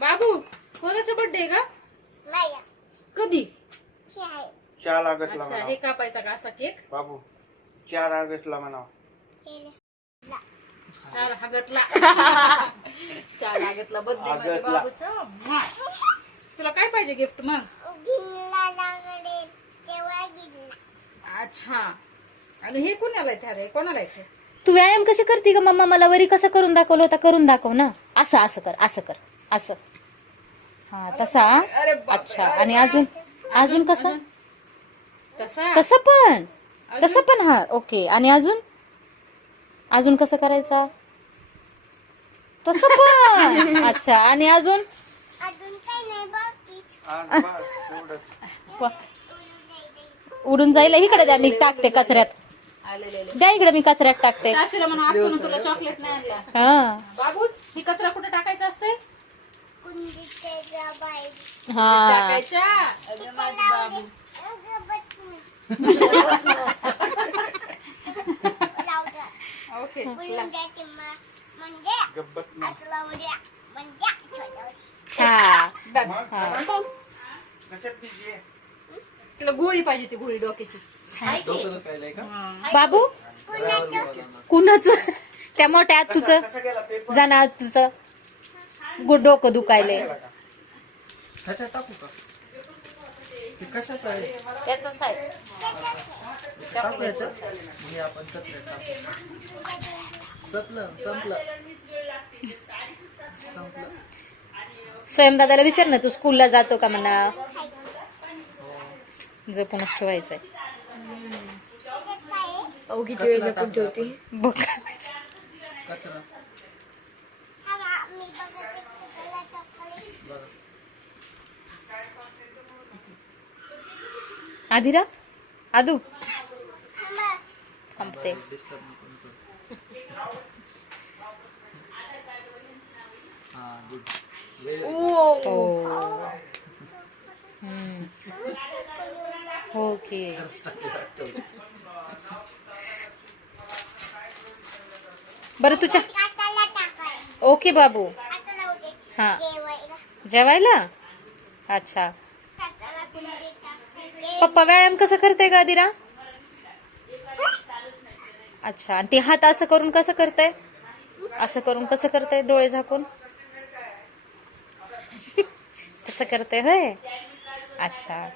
बाबू कोणाचा बर्थडे का? कधी? 4 ऑगस्टला अच्छा, म्हणा हे कापायचा का असा केक? बाबू 4 ऑगस्टला म्हणा 4 ऑगस्टला 4 ऑगस्टला बर्थडे माझ्या ऑगस्टला. बाबूचा. तुला काय पाहिजे गिफ्ट मग? अच्छा, आणि हे कोणाला आहे? कोणाला आहे? तू व्यायाम कशी करते का मम्मा? मला वरी कसं करून दाखवलं होता, करून दाखव ना. असं असं कर, असं कर, असं. हा तसा. अरे बापरे, अच्छा, आणि अजून अजून कसं? तसा तसं पण, तसं पण. हा ओके. आणि अजून अजून कसं करायचा? तसं पण. अच्छा, आणि अजून आज बस एवढंच. उडून जाईल. इकडे द्या, मी टाकते कचऱ्यात. आलेले द्या इकडे, मी कचऱ्यात टाकते. सासूला म्हणून आपण तुला चॉकलेट नाही आणला. हा बाबू ही कचरा कुठे टाकायचा असते? हा टाकायच्या. अगं माझी बाबू. ओके गब्बत नाही. हा. कशात बिझी आहे? तिला गोळी पाहिजे, ती गोळी डोक्याची. डोकं दुखायलंय का? बाबू कुणाच? त्या मोठ्या आतूचं कसा गेला पेपर? जाणार तुझं डोकं दुखायले. ह्याच्यात टाकू का? ते कशाचं आहे? त्याच आहे. टाकू ह्याच्यात? हे आपण कचऱ्यात टाकू. संपलं. स्वयंदादाला विचार ना, तू स्कूलला जातो का म्हणा. जपूनच ठेवायचंय. बघ कचरा. आधिरा आदू थांबते. हो. ओके. बरं तुझ्या. ओके बाबू. हा जेवायला. अच्छा, पप्पा व्यायाम कसं करते का आदिरा? अच्छा, आणि ते हात असं करून कसं करताय? असं करून कसं करताय? डोळे झाकून कसं करते? होय. अच्छा,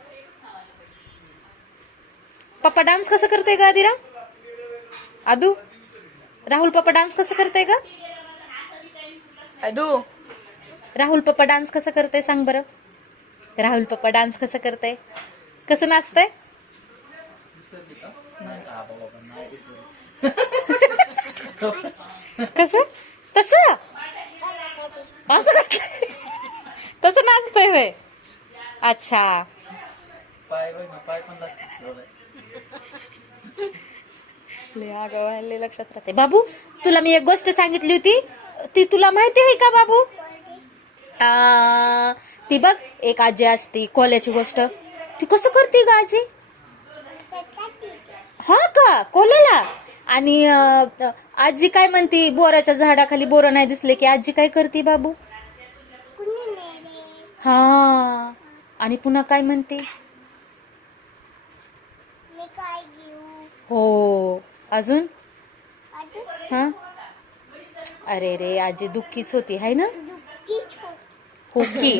पप्पा डान्स कसं करते का आदिरा? आदू राहुल पप्पा डान्स कसं करते का? अदू राहुल पप्पा डान्स कसं करते सांग बरं. राहुल पप्पा डान्स कसं करते? कसं नाचतंय? कसं? तसं असं करतंय? तसं नाचतंय होय. अच्छा, पाय पण लय लक्षात राहते. बाबू तुला मी एक गोष्ट सांगितली होती, ती तुला माहिती आहे का बाबू? ती बघ, एक आजी असती कोल्याची गोष्ट. ती कसं करते ग आजी? हा का, कोल्याला. आणि आजी काय म्हणती, बोराच्या झाडाखाली बोर नाही दिसले की आजी काय करते बाबू? हा, आणि पुन्हा काय म्हणते? हो, अजून हा. अरे रे, आजी दुःखीच होती है ना? हो की.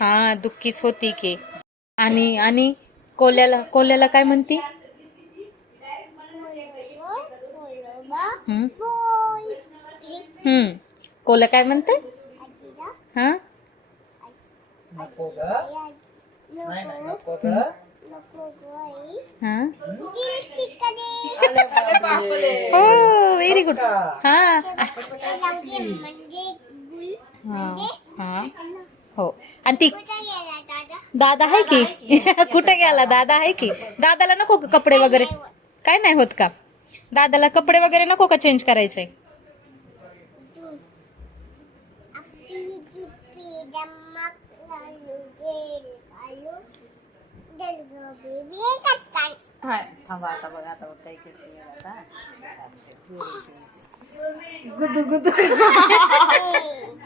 हा, दुःखीच होती की. आणि कोल्याला काय म्हणती? कोल्या काय म्हणते? हा नको ग. हा. हो, व्हेरी गुड. हा हा हो. आणि ती दादा आहे की? कुठे गेला दादा? आहे की. दादाला नको का कपडे वगैरे? काय नाही होत का दादाला? कपडे वगैरे नको का चेंज करायचे? थांबा आता बघा, आता काय करते आता. गुदू गुदू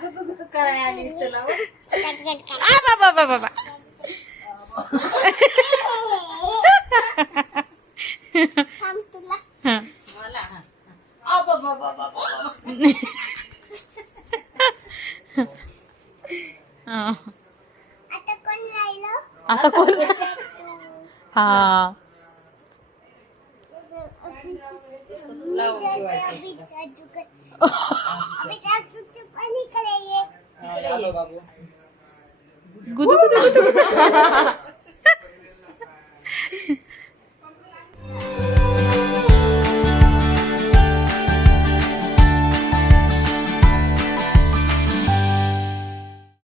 गुदू गुदू करायला आली तुला हो. आ बाबा बाबा बाबा हा. मला हा. आ बाबा बाबा बाबा. हा. आता कोण हा लावून ठेवायचं. आलो बाबू गुदू गुदू गुदू गुदू